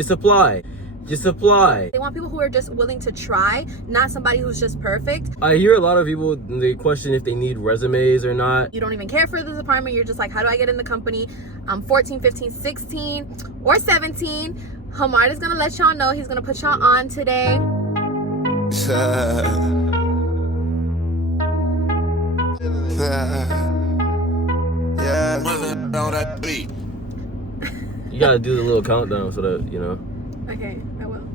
Just apply. Just apply. They want people who are just willing to try, not somebody who's just perfect. I hear a lot of people, they question if they need resumes or not. You don't even care for the department. You're just like, how do I get in the company? I'm 14, 15, 16, or 17. Hamard is going to let y'all know. He's going to put y'all on today. You got to do the little countdown so that, you know. Okay, I will.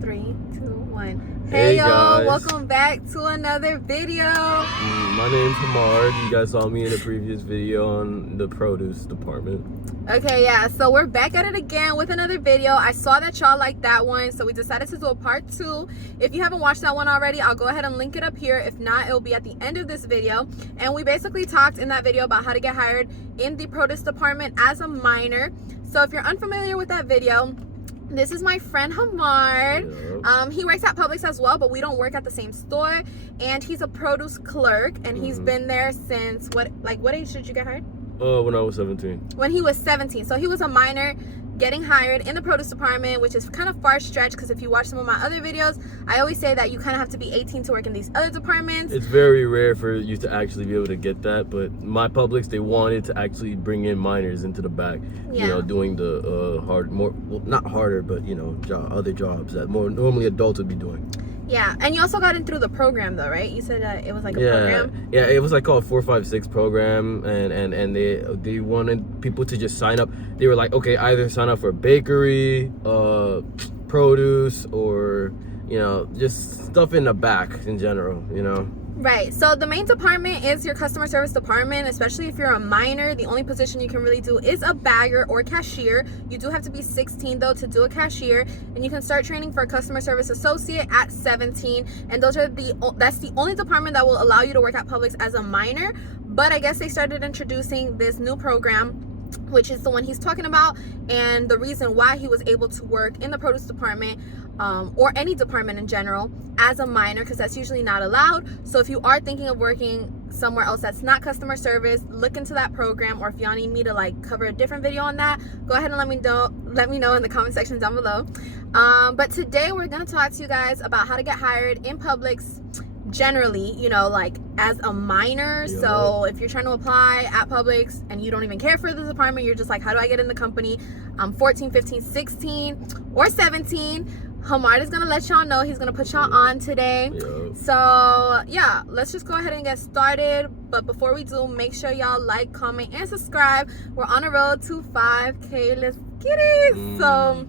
3, 2, 1. Hey, y'all, guys. welcome back to another video. My name's Hamard. You guys saw me in a previous video on the produce department. Okay, yeah, so we're back at it again with another video. I saw that y'all liked that one, so we decided to do a part 2. If you haven't watched that one already, I'll go ahead and link it up here. If not, it'll be at the end of this video. And we basically talked in that video about how to get hired in the produce department as a minor. So if you're unfamiliar with that video, this is my friend Hamard. Yeah. He works at Publix as well, but we don't work at the same store. And he's a produce clerk, and he's been there since what age did you get hired? When I was 17. When he was 17. So he was a minor getting hired in the produce department, which is kind of far stretched because if you watch some of my other videos, I always say that you kind of have to be 18 to work in these other departments. It's very rare for you to actually be able to get that, but my Publix, they wanted to actually bring in minors into the back, Yeah. you know, doing the not harder, but, you know, other jobs that more normally adults would be doing. Yeah, and you also got in through the program though, right? You said it was like a program. Yeah, it was like called 456 program, and they wanted people to just sign up. They were like, okay, either sign up for bakery, produce, or, you know, just stuff in the back in general, you know. Right, so the main department is your customer service department, especially if you're a minor. The only position you can really do is a bagger or cashier. You do have to be 16 though to do a cashier, and you can start training for a customer service associate at 17. And that's the only department that will allow you to work at Publix as a minor. But I guess they started introducing this new program, which is the one he's talking about, and the reason why he was able to work in the produce department or any department in general as a minor, because that's usually not allowed. So if you are thinking of working somewhere else that's not customer service, look into that program, or if y'all need me to like cover a different video on that, go ahead and let me know in the comment section down below. But today we're going to talk to you guys about how to get hired in Publix generally, you know, like as a minor. Yeah. So if you're trying to apply at Publix and you don't even care for the department, you're just like, how do I get in the company? I'm 14, 15, 16, or 17. Hamard is gonna let y'all know. He's gonna put y'all on today. Yeah. So yeah, let's just go ahead and get started. But before we do, make sure y'all like, comment, and subscribe. We're on the road to 5K. Let's get it. So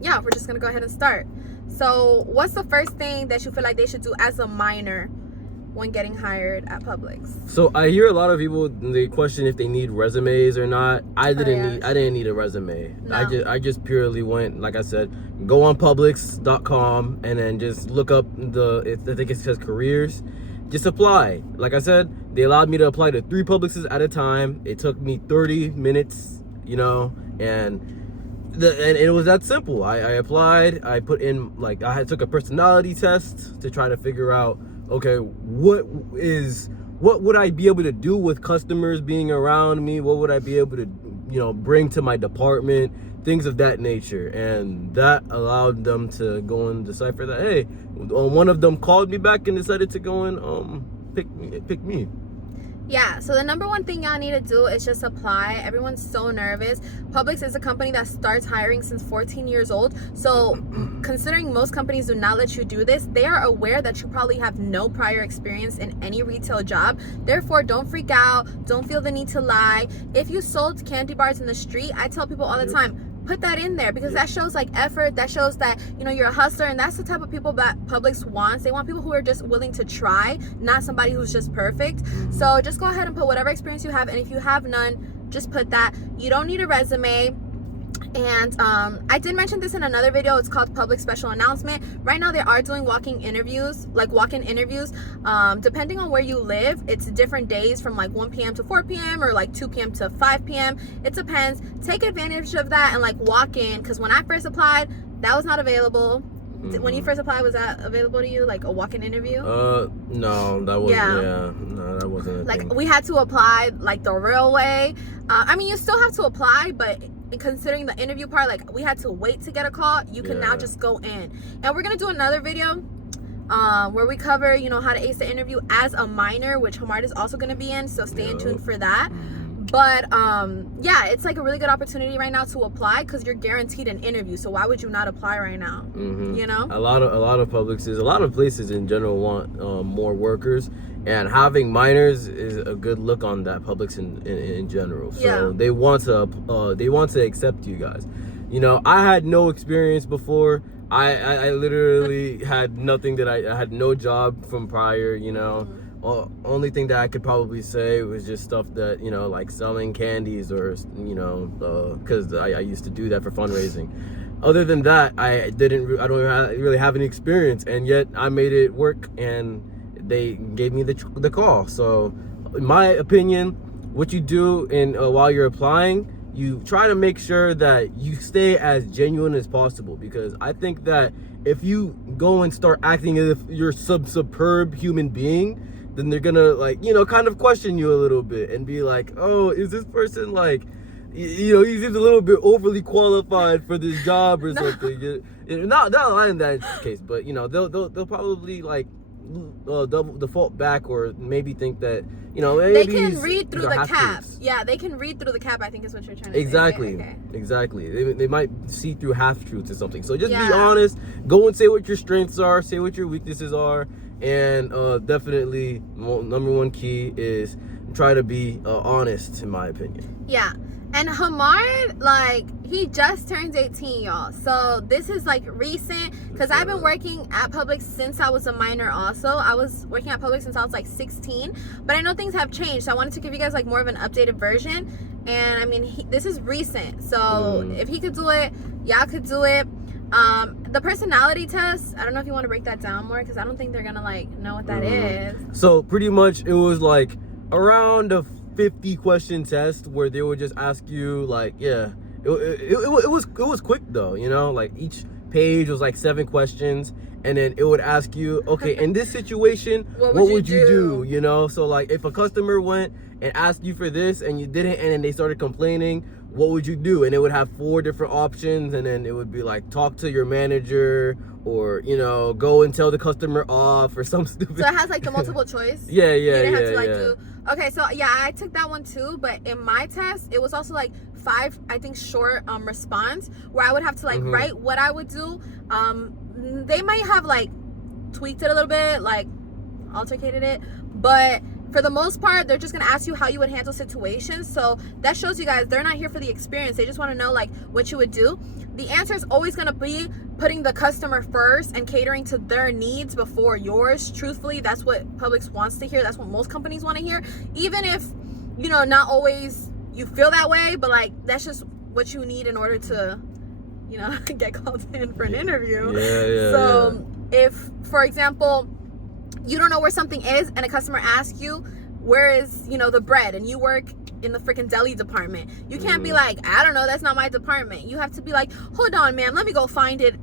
yeah, we're just gonna go ahead and start. So what's the first thing that you feel like they should do as a minor when getting hired at Publix? So I hear a lot of people, they question if they need resumes or not. I didn't need a resume. No. I just purely went, like I said, go on Publix.com and then just look up I think it says careers. Just apply. Like I said, they allowed me to apply to 3 Publixes at a time. It took me 30 minutes, you know, and it was that simple. I applied. I put in, like, I took a personality test to try to figure out, okay, what would I be able to do with customers being around me? What would I be able to, you know, bring to my department? Things of that nature. And that allowed them to go and decipher that, hey, one of them called me back and decided to go and pick me. Yeah, so the number one thing y'all need to do is just apply. Everyone's so nervous. Publix is a company that starts hiring since 14 years old. So considering most companies do not let you do this, they are aware that you probably have no prior experience in any retail job. Therefore, don't freak out. Don't feel the need to lie. If you sold candy bars in the street, I tell people all the time, put that in there, because that shows like effort. That shows that, you know, you're a hustler, and that's the type of people that Publix wants. They want people who are just willing to try, not somebody who's just perfect. So just go ahead and put whatever experience you have, and if you have none, just put that. You don't need a resume. And I did mention this in another video. It's called Public Special Announcement. Right now they are doing walk-in interviews. Depending on where you live, it's different days from like 1 p.m. to 4 p.m. or like 2 p.m. to 5 p.m. It depends. Take advantage of that and like walk in, because when I first applied, that was not available. When you first applied, was that available to you, like a walk-in interview? No, that wasn't. No, that wasn't. Like we had to apply like the real way. I mean, you still have to apply, but considering the interview part, like we had to wait to get a call, you can now just go in. And we're gonna do another video where we cover, you know, how to ace the interview as a minor, which Hamard is also gonna be in, so stay tuned for that. But yeah, it's like a really good opportunity right now to apply because you're guaranteed an interview. So why would you not apply right now? You know, a lot of Publixes, a lot of places in general want more workers, and having minors is a good look on that Publix in general. So they want to accept you guys. You know, I had no experience before. I literally had nothing, that I had no job from prior, you know. Only thing that I could probably say was just stuff that, you know, like selling candies, or, you know, because I used to do that for fundraising. Other than that, I don't really have any experience, and yet I made it work, and they gave me the call. So in my opinion, what you do while you're applying, you try to make sure that you stay as genuine as possible, because I think that if you go and start acting as if you're some superb human being, then they're gonna, like, you know, kind of question you a little bit and be like, oh, is this person, like, you know, he seems a little bit overly qualified for this job or something. Not in that case, but, you know, they'll probably, like, they'll default back, or maybe think that, you know, maybe they can read through the cap. Yeah, they can read through the cap, I think is what you're trying to say. Okay. Exactly. They might see through half-truths or something. So just be honest. Go and say what your strengths are. Say what your weaknesses are. And definitely, number one key is try to be honest, in my opinion. Yeah. And Hamard, like, he just turned 18, y'all. So this is, like, recent, because I've been working at Publix since I was a minor also. I was working at Publix since I was, like, 16. But I know things have changed, so I wanted to give you guys, like, more of an updated version. And, I mean, this is recent. So if he could do it, y'all could do it. The personality test, I don't know if you want to break that down more, because I don't think they're going to, like, know what that is. So pretty much it was, like, around a 50 question test where they would just ask you, like, it was quick though, you know, like each page was like 7 questions, and then it would ask you, okay, in this situation, what would you do, you know? So, like, if a customer went and asked you for this and you didn't, and then they started complaining, what would you do? And it would have 4 different options, and then it would be like, talk to your manager, or, you know, go and tell the customer off, or some stupid. So it has, like, the multiple choice? You didn't have to, like, do. Okay, so yeah, I took that one too, but in my test, it was also like 5, I think, short response, where I would have to, like, write what I would do. They might have, like, tweaked it a little bit, like altercated it, but for the most part, they're just gonna ask you how you would handle situations. So that shows you guys they're not here for the experience. They just want to know, like, what you would do. The answer is always gonna be putting the customer first and catering to their needs before yours. Truthfully, that's what Publix wants to hear. That's what most companies want to hear. Even if, you know, not always you feel that way, but, like, that's just what you need in order to, you know, get called in for an interview. So if, for example, you don't know where something is and a customer asks you, where is, you know, the bread, and you work in the freaking deli department, you can't be like, I don't know, that's not my department. You have to be like, hold on, ma'am, let me go find it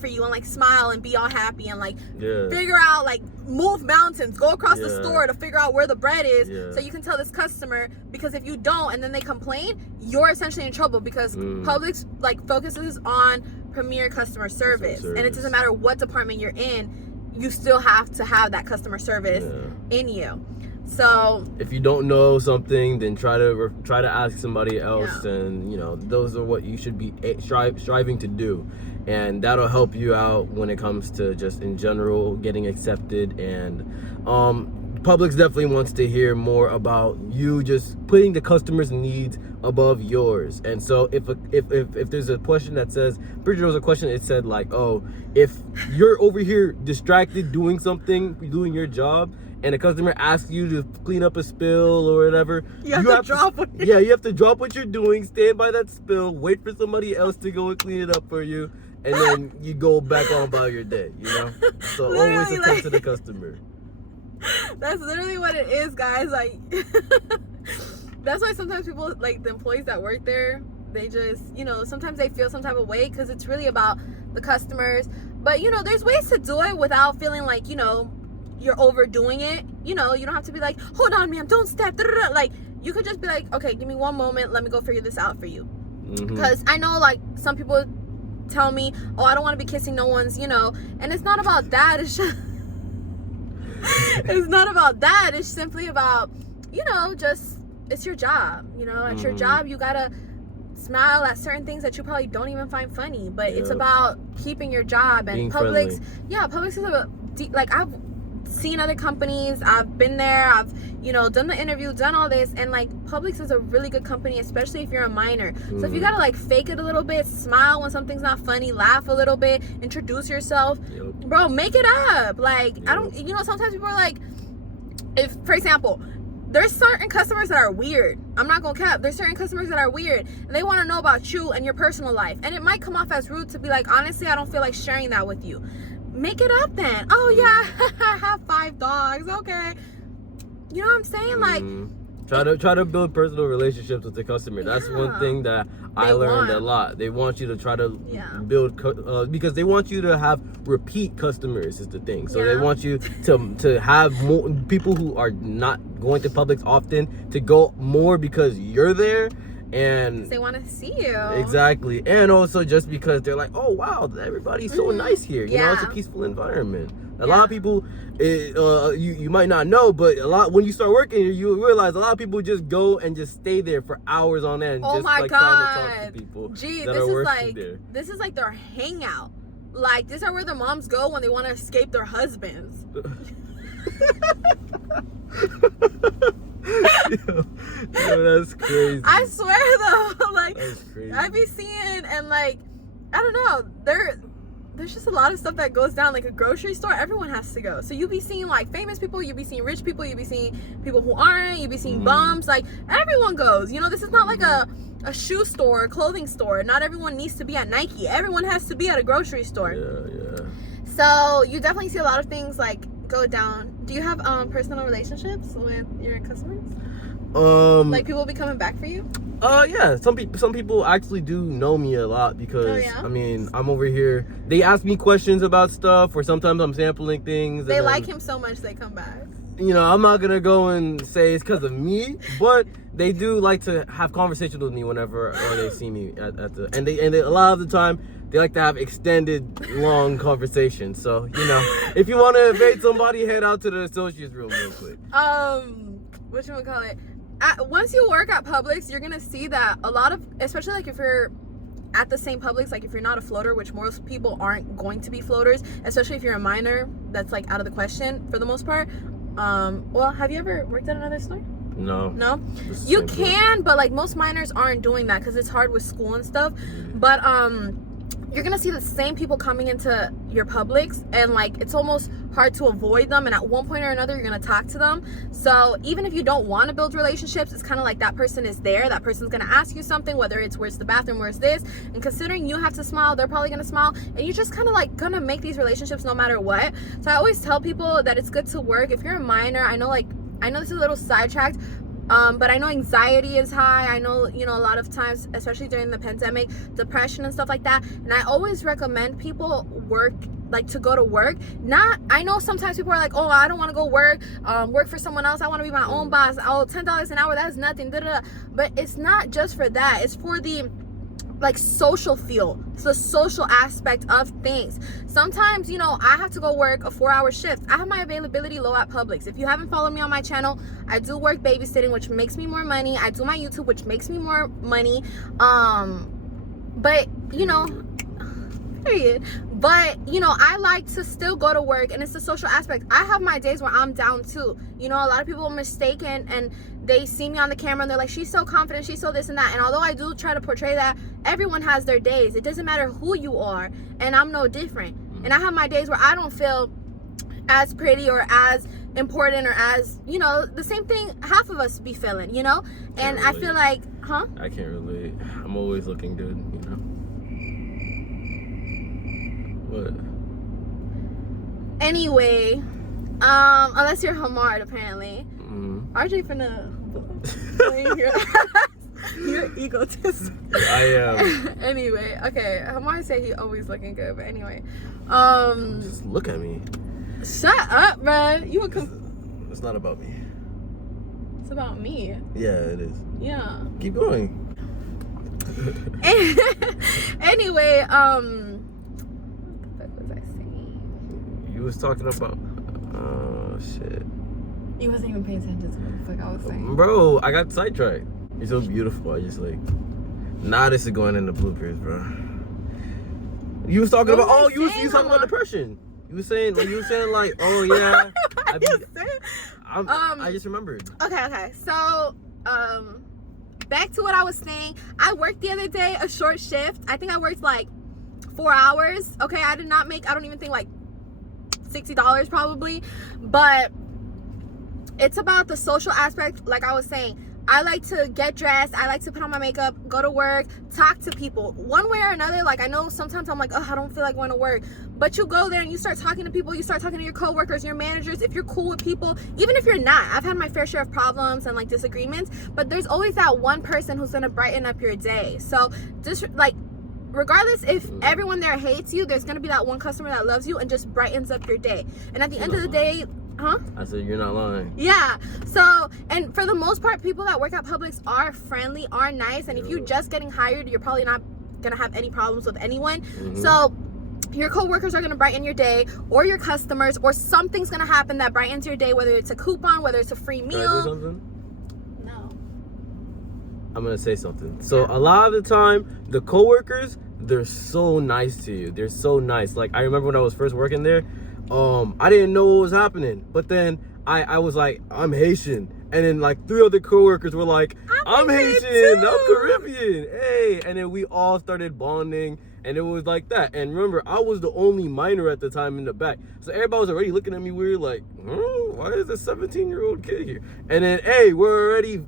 for you, and, like, smile and be all happy, and, like, figure out, like, move mountains, go across the store to figure out where the bread is, so you can tell this customer. Because if you don't and then they complain, you're essentially in trouble, because Publix, like, focuses on premier customer service, and it doesn't matter what department you're in, you still have to have that customer service in you. So if you don't know something, then try to ask somebody else, and, you know, those are what you should be striving to do, and that'll help you out when it comes to just in general getting accepted. And Publix definitely wants to hear more about you just putting the customer's needs above yours. And so if there's a question that says, pretty sure there was a question, it said, like, oh, if you're over here distracted doing something, doing your job, and a customer asks you to clean up a spill or whatever, you have to drop what you're doing, stand by that spill, wait for somebody else to go and clean it up for you, and then you go back on about your day, you know? So always attend to the customer. That's literally what it is, guys. Like, that's why sometimes people, like, the employees that work there, they just, you know, sometimes they feel some type of way, because it's really about the customers. But, you know, there's ways to do it without feeling like, you know, you're overdoing it. You know, you don't have to be like, hold on, ma'am, don't step. Like, you could just be like, okay, give me one moment, let me go figure this out for you. Because I know, like, some people tell me, oh, I don't want to be kissing no one's, and it's not about that. It's just it's not about that. It's simply about, just, it's your job. At your job, you gotta smile at certain things that you probably don't even find funny, but it's about keeping your job. And being Publix, friendly. Publix is like, I've seen other companies, I've been there, I've done the interview, done all this, and like Publix is a really good company, especially if you're a minor. So if you gotta like fake it a little bit, smile when something's not funny, laugh a little bit, introduce yourself, bro, make it up. Like, I don't, sometimes people are like, if, for example, there's certain customers that are weird. I'm not gonna cap. There's certain customers that are weird, and they want to know about you and your personal life. And it might come off as rude to be like, honestly, I don't feel like sharing that with you. Make it up then. Oh yeah, I have 5 dogs. Okay, you know what I'm saying? Like, try to build personal relationships with the customer. That's one thing that I learned a lot. They want you to try to build because they want you to have repeat customers is the thing. So they want you to have more people who are not going to Publix often to go more because you're there. And they want to see you. Exactly. And also just because they're like, oh wow, everybody's so nice here. It's a peaceful environment. A lot of people, you might not know, but when you start working here, you realize a lot of people just go and just stay there for hours on end. Oh just my like God. trying to talk to people. Gee, that this are is working like there. this is like their hangout. Like, these are where the moms go when they want to escape their husbands. Yo, that's crazy. I swear though, like, That's crazy. I be seeing, and like, I don't know, there's just a lot of stuff that goes down. Like a grocery store, everyone has to go. So you be seeing like famous people, you be seeing rich people, you be seeing people who aren't, you be seeing bums. Like, everyone goes. This is not like a shoe store, a clothing store. Not everyone needs to be at Nike. Everyone has to be at a grocery store. Yeah. So you definitely see a lot of things like go down. Do you have personal relationships with your customers? Like, people be coming back for you? Yeah. Some people actually do know me a lot because I mean, I'm over here. They ask me questions about stuff, or sometimes I'm sampling things. They like him so much they come back. I'm not gonna go and say it's because of me, but they do like to have conversations with me whenever they see me at the and they a lot of the time they like to have extended long conversations. So if you want to evade somebody, head out to the associates room real quick. Whatchamacallit? Once you work at Publix, you're gonna see that a lot of, especially like if you're at the same Publix, like if you're not a floater, which most people aren't going to be floaters, especially if you're a minor, that's like out of the question for the most part. Well, have you ever worked at another store? No. You can, but like most minors aren't doing that because it's hard with school and stuff. But you're gonna see the same people coming into your Publix, and like it's almost hard to avoid them, and at one point or another you're gonna talk to them. So even if you don't want to build relationships, it's kind of like that person is there, that person's gonna ask you something, whether it's where's the bathroom, where's this, and considering you have to smile, they're probably gonna smile, and you're just kind of like gonna make these relationships no matter what. So I always tell people that it's good to work if you're a minor. I know this is a little sidetracked, but I know anxiety is high. I know, a lot of times, especially during the pandemic, depression and stuff like that. And I always recommend people to go to work. I know sometimes people are like, oh, I don't want to go work for someone else. I want to be my own boss. Oh, $10 an hour, that's nothing. But it's not just for that. It's for the social feel. It's the social aspect of things. Sometimes, I have to go work a 4-hour shift. I have my availability low at Publix. If you haven't followed me on my channel, I do work babysitting, which makes me more money. I do my YouTube, which makes me more money. But, period. But, I like to still go to work, and it's the social aspect. I have my days where I'm down too. A lot of people are mistaken, and they see me on the camera and they're like, she's so confident, she's so this and that. And although I do try to portray that, everyone has their days. It doesn't matter who you are, and I'm no different. And I have my days where I don't feel as pretty or as important or as, the same thing half of us be feeling, And I feel like, I can't relate. I'm always looking good, What? Anyway, unless you're Hamard, apparently. RJ finna you're egotist. I am. Anyway, okay. Hamard said he always looking good, but anyway. Just look at me. Shut up, man. You would It's not about me. It's about me. Yeah, it is. Yeah. Keep going. Anyway, what the fuck was I saying? You was talking about, oh shit. You wasn't even paying attention to what the fuck I was saying. Bro, I got sidetracked. You're so beautiful. I just like, this is going in the bloopers, bro. You was talking about, you was talking about depression. You were saying like, oh yeah. I just remembered. Okay. So, back to what I was saying. I worked the other day a short shift. I think I worked like 4 hours. Okay, I don't even think like $60 probably. But it's about the social aspect. Like I was saying, I like to get dressed. I like to put on my makeup, go to work, talk to people. One way or another, like I know sometimes I'm like, I don't feel like going to work. But you go there and you start talking to people. You start talking to your coworkers, your managers. If you're cool with people, even if you're not. I've had my fair share of problems and like disagreements. But there's always that one person who's going to brighten up your day. So just like, regardless if everyone there hates you, there's going to be that one customer that loves you and just brightens up your day. And at the end of the day, I said, you're not lying. Yeah. So, and for the most part, people that work at Publix are friendly, are nice. And if you're just getting hired, you're probably not going to have any problems with anyone. So, your coworkers are going to brighten your day, or your customers, or something's going to happen that brightens your day, whether it's a coupon, whether it's a free meal. Can I say something? No. I'm going to say something. So, a lot of the time, the coworkers, they're so nice to you. They're so nice. Like, I remember when I was first working there, I didn't know what was happening, but then I was like, I'm Haitian, and then like 3 other coworkers were like, I'm Haitian, I'm Caribbean, hey, and then we all started bonding, and it was like that. And remember, I was the only minor at the time in the back, so everybody was already looking at me weird, like, why is this 17-year-old kid here? And then, hey, we're already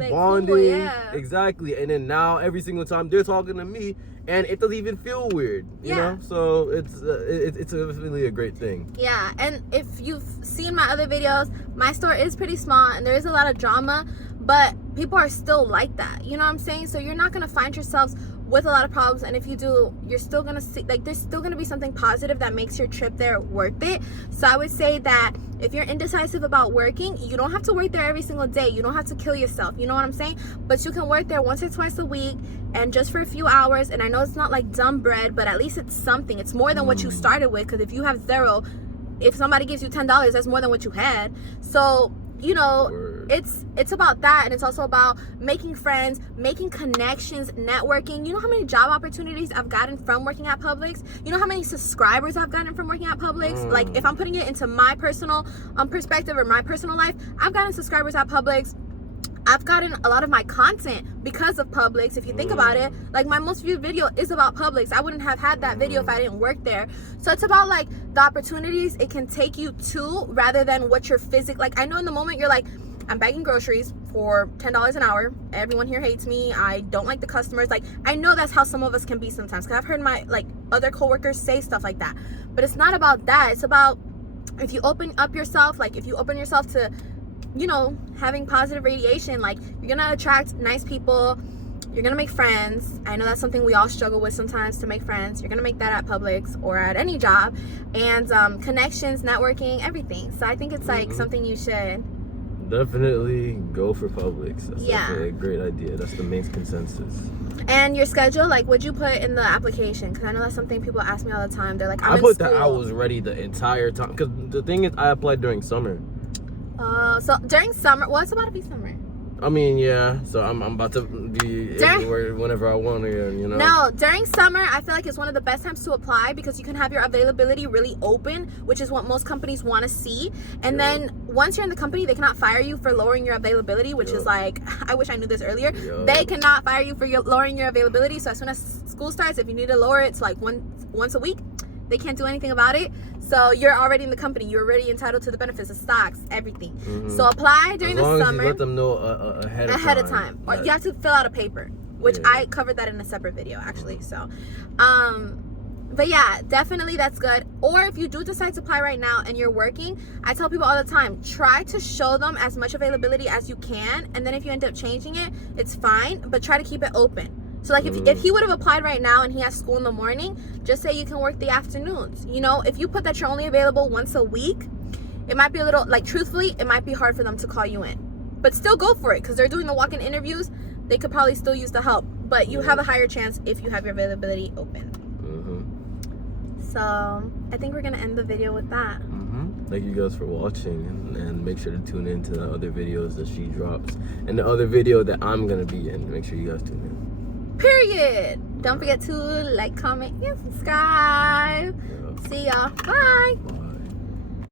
like, bonding, cool, yeah. Exactly. And then now every single time they're talking to me, and it doesn't even feel weird, you know? So it's really a great thing. Yeah, and if you've seen my other videos, my store is pretty small, and there is a lot of drama, but people are still like that. You know what I'm saying? So you're not going to find yourselves with a lot of problems, and if you do, you're still going to see, like, there's still going to be something positive that makes your trip there worth it. So I would say that if you're indecisive about working, you don't have to work there every single day. You don't have to kill yourself. You know what I'm saying? But you can work there once or twice a week, and just for a few hours. And I know it's not like dumb bread, but at least it's something. It's more than what you started with, because if you have $0, if somebody gives you $10, that's more than what you had. So, you know, it's about that, and it's also about making friends, making connections, networking. You know how many job opportunities I've gotten from working at Publix? You know how many subscribers I've gotten from working at Publix? Like, if I'm putting it into my personal perspective or my personal life, I've gotten subscribers at Publix. I've gotten a lot of my content because of Publix. If you think about it, like, my most viewed video is about Publix. I wouldn't have had that video if I didn't work there. So it's about like the opportunities it can take you to, rather than what you're like, I know in the moment you're like, I'm bagging groceries for $10 an hour. Everyone here hates me. I don't like the customers. Like, I know that's how some of us can be sometimes, because I've heard my like other coworkers say stuff like that. But it's not about that. It's about if you open up yourself, like if you open yourself to, you know, having positive radiation, like, you're gonna attract nice people, you're gonna make friends. I know that's something we all struggle with sometimes, to make friends. You're gonna make that at Publix or at any job, and connections, networking, everything. So I think it's like something you should definitely go for Publix. That's definitely a great idea. That's the main consensus. And your schedule, like, what'd you put in the application? Because I know that's something people ask me all the time. They're like, I put that I was ready the entire time, because the thing is, I applied during summer. So during summer, well, it's about to be summer. I mean, yeah. So I'm about to be everywhere whenever I want again, you know? No, during summer, I feel like it's one of the best times to apply, because you can have your availability really open, which is what most companies want to see. And then once you're in the company, they cannot fire you for lowering your availability, which is like, I wish I knew this earlier. They cannot fire you for lowering your availability. So as soon as school starts, if you need to lower it to like once a week, they can't do anything about it. So you're already in the company. You're already entitled to the benefits, the stocks, everything. So apply during the summer. As long as you let them know ahead of time. Or you have to fill out a paper, which I covered that in a separate video, actually. So, but yeah, definitely that's good. Or if you do decide to apply right now and you're working, I tell people all the time, try to show them as much availability as you can. And then if you end up changing it, it's fine, but try to keep it open. So like if he would have applied right now and he has school in the morning, just say you can work the afternoons. You know, if you put that you're only available once a week, it might be a little, like, truthfully, it might be hard for them to call you in. But still go for it, because they're doing the walk-in interviews. They could probably still use the help. but you have a higher chance if you have your availability open. So I think we're gonna end the video with that. Thank you guys for watching, and make sure to tune in to the other videos that she drops and the other video that I'm gonna be in. Make sure you guys tune in. Period. Don't forget to like, comment, and subscribe. See y'all. Bye. Bye.